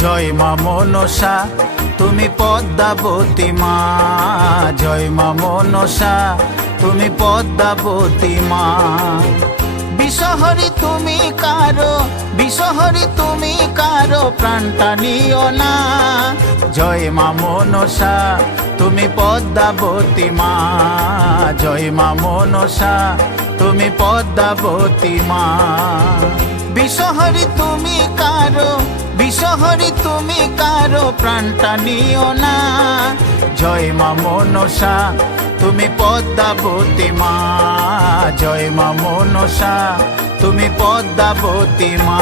জয় মা মনসা তুমি পদ্মাবতী মা, জয় মা মনসা তুমি পদ্মাবতী মা। বিষহরি তুমি কারো, বিষহরি তুমি কারো প্রাণটা নিও না। জয় মা মনসা তুমি পদ্মাবতী মা, জয় মা মনসা তুমি পদ্মাবতী মা। বিষহরি তুমি কারো, বিষহরি তুমি কারো প্রাণটা নিও না। জয় মা মনসা তুমি পদ্মাবতী মা, জয় মা মনসা তুমি পদ্মাবতী মা।